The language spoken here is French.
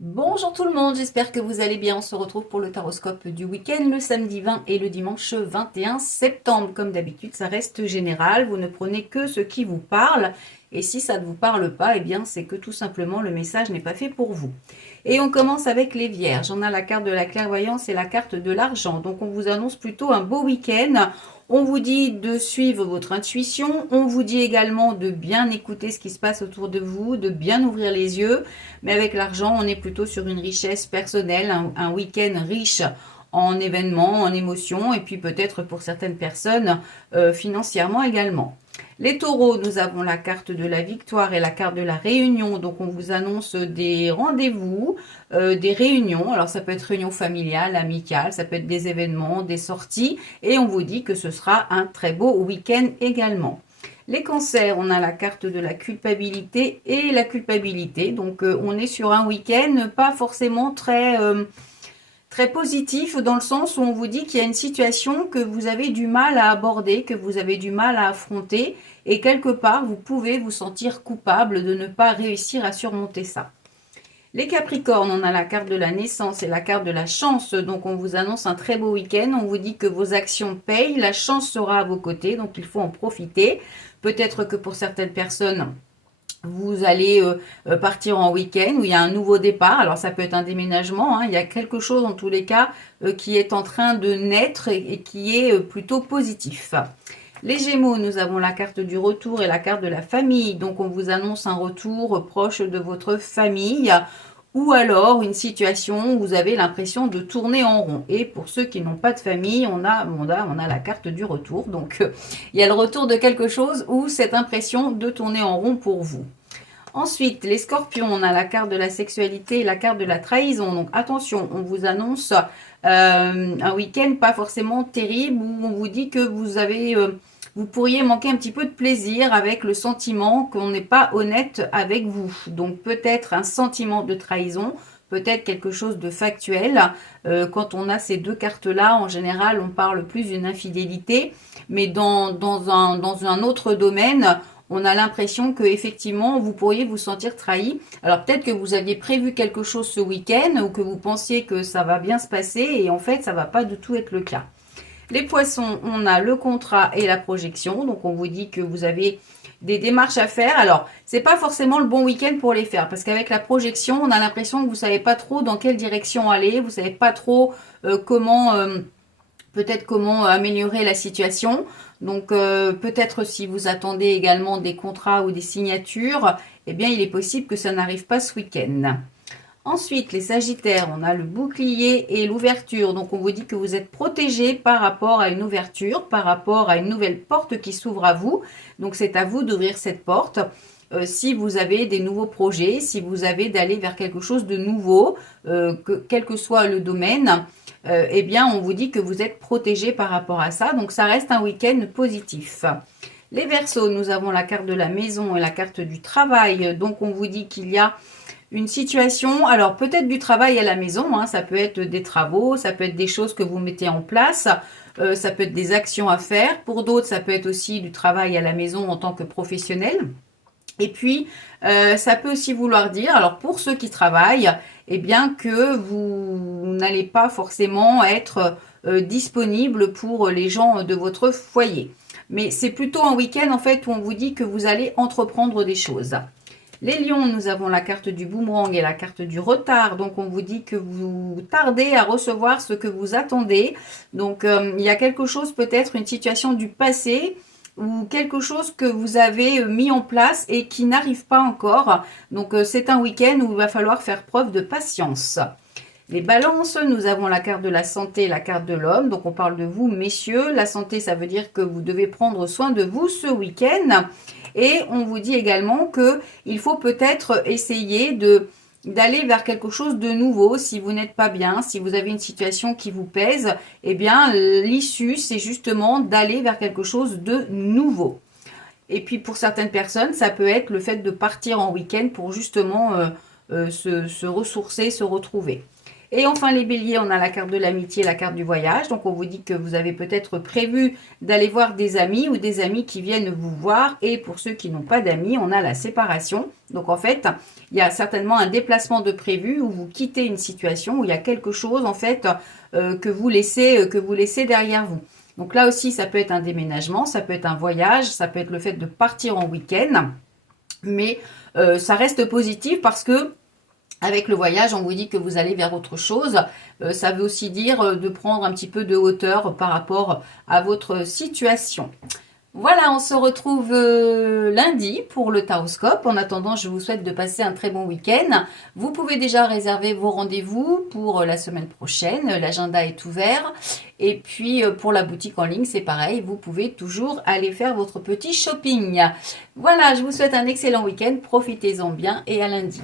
Bonjour tout le monde, j'espère que vous allez bien. On se retrouve pour le taroscope du week-end, le samedi 20 et le dimanche 21 septembre. Comme d'habitude, ça reste général, vous ne prenez que ce qui vous parle. Et si ça ne vous parle pas, eh bien c'est que tout simplement le message n'est pas fait pour vous. Et on commence avec les vierges. On a la carte de la clairvoyance et la carte de l'argent. Donc on vous annonce plutôt un beau week-end. On vous dit de suivre votre intuition. On vous dit également de bien écouter ce qui se passe autour de vous, de bien ouvrir les yeux. Mais avec l'argent, on est plutôt sur une richesse personnelle, un week-end riche en événements, en émotions, et puis peut-être pour certaines personnes, financièrement également. Les taureaux, nous avons la carte de la victoire et la carte de la réunion. Donc on vous annonce des rendez-vous, des réunions. Alors ça peut être réunion familiale, amicale, ça peut être des événements, des sorties. Et on vous dit que ce sera un très beau week-end également. Les cancers, on a la carte de la culpabilité et la culpabilité. Donc on est sur un week-end pas forcément très positif dans le sens où on vous dit qu'il y a une situation que vous avez du mal à aborder, que vous avez du mal à affronter et quelque part vous pouvez vous sentir coupable de ne pas réussir à surmonter ça. Les Capricornes, on a la carte de la naissance et la carte de la chance. Donc, on vous annonce un très beau week-end. On vous dit que vos actions payent. La chance sera à vos côtés. Donc, il faut en profiter. Peut-être que pour certaines personnes, vous allez partir en week-end où il y a un nouveau départ. Alors, ça peut être un déménagement. Il y a quelque chose, en tous les cas, qui est en train de naître et qui est plutôt positif. Les Gémeaux, nous avons la carte du retour et la carte de la famille. Donc, on vous annonce un retour proche de votre famille ou alors une situation où vous avez l'impression de tourner en rond. Et pour ceux qui n'ont pas de famille, on a la carte du retour. Donc, il y a le retour de quelque chose ou cette impression de tourner en rond pour vous. Ensuite, les scorpions, on a la carte de la sexualité et la carte de la trahison. Donc attention, on vous annonce un week-end pas forcément terrible où on vous dit que vous pourriez manquer un petit peu de plaisir avec le sentiment qu'on n'est pas honnête avec vous. Donc peut-être un sentiment de trahison, peut-être quelque chose de factuel. Quand on a ces deux cartes-là, en général, on parle plus d'une infidélité, mais dans un autre domaine, on a l'impression que effectivement vous pourriez vous sentir trahi. Alors peut-être que vous aviez prévu quelque chose ce week-end ou que vous pensiez que ça va bien se passer et en fait ça va pas du tout être le cas. Les poissons, on a le contrat et la projection. Donc on vous dit que vous avez des démarches à faire. Alors c'est pas forcément le bon week-end pour les faire parce qu'avec la projection, on a l'impression que vous savez pas trop dans quelle direction aller, vous savez pas trop comment peut-être comment améliorer la situation. Donc peut-être si vous attendez également des contrats ou des signatures, eh bien il est possible que ça n'arrive pas ce week-end. Ensuite, les Sagittaires, on a le bouclier et l'ouverture. Donc on vous dit que vous êtes protégé par rapport à une ouverture, par rapport à une nouvelle porte qui s'ouvre à vous. Donc c'est à vous d'ouvrir cette porte. Si vous avez des nouveaux projets, si vous avez d'aller vers quelque chose de nouveau, quel que soit le domaine, eh bien on vous dit que vous êtes protégé par rapport à ça. Donc ça reste un week-end positif. Les Verseaux, nous avons la carte de la maison et la carte du travail. Donc on vous dit qu'il y a une situation, alors peut-être du travail à la maison, ça peut être des travaux, ça peut être des choses que vous mettez en place, ça peut être des actions à faire. Pour d'autres, ça peut être aussi du travail à la maison en tant que professionnel. Et puis, ça peut aussi vouloir dire, alors pour ceux qui travaillent, eh bien que vous n'allez pas forcément être disponible pour les gens de votre foyer. Mais c'est plutôt un week-end en fait où on vous dit que vous allez entreprendre des choses. Les lions, nous avons la carte du boomerang et la carte du retard. Donc, on vous dit que vous tardez à recevoir ce que vous attendez. Donc, il y a quelque chose, peut-être une situation du passé ou quelque chose que vous avez mis en place et qui n'arrive pas encore. Donc, c'est un week-end où il va falloir faire preuve de patience. Les balances, nous avons la carte de la santé et la carte de l'homme. Donc, on parle de vous, messieurs. La santé, ça veut dire que vous devez prendre soin de vous ce week-end. Et on vous dit également qu'il faut peut-être essayer d'aller vers quelque chose de nouveau. Si vous n'êtes pas bien, si vous avez une situation qui vous pèse, eh bien l'issue, c'est justement d'aller vers quelque chose de nouveau. Et puis pour certaines personnes, ça peut être le fait de partir en week-end pour justement se ressourcer, se retrouver. Et enfin les béliers, on a la carte de l'amitié, la carte du voyage. Donc on vous dit que vous avez peut-être prévu d'aller voir des amis ou des amis qui viennent vous voir. Et pour ceux qui n'ont pas d'amis, on a la séparation. Donc en fait, il y a certainement un déplacement de prévu où vous quittez une situation, où il y a quelque chose en fait que vous laissez derrière vous. Donc là aussi, ça peut être un déménagement, ça peut être un voyage, ça peut être le fait de partir en week-end. Mais ça reste positif parce que avec le voyage, on vous dit que vous allez vers autre chose. Ça veut aussi dire de prendre un petit peu de hauteur par rapport à votre situation. Voilà, on se retrouve lundi pour le Taroscope. En attendant, je vous souhaite de passer un très bon week-end. Vous pouvez déjà réserver vos rendez-vous pour la semaine prochaine. L'agenda est ouvert. Et puis, pour la boutique en ligne, c'est pareil. Vous pouvez toujours aller faire votre petit shopping. Voilà, je vous souhaite un excellent week-end. Profitez-en bien et à lundi.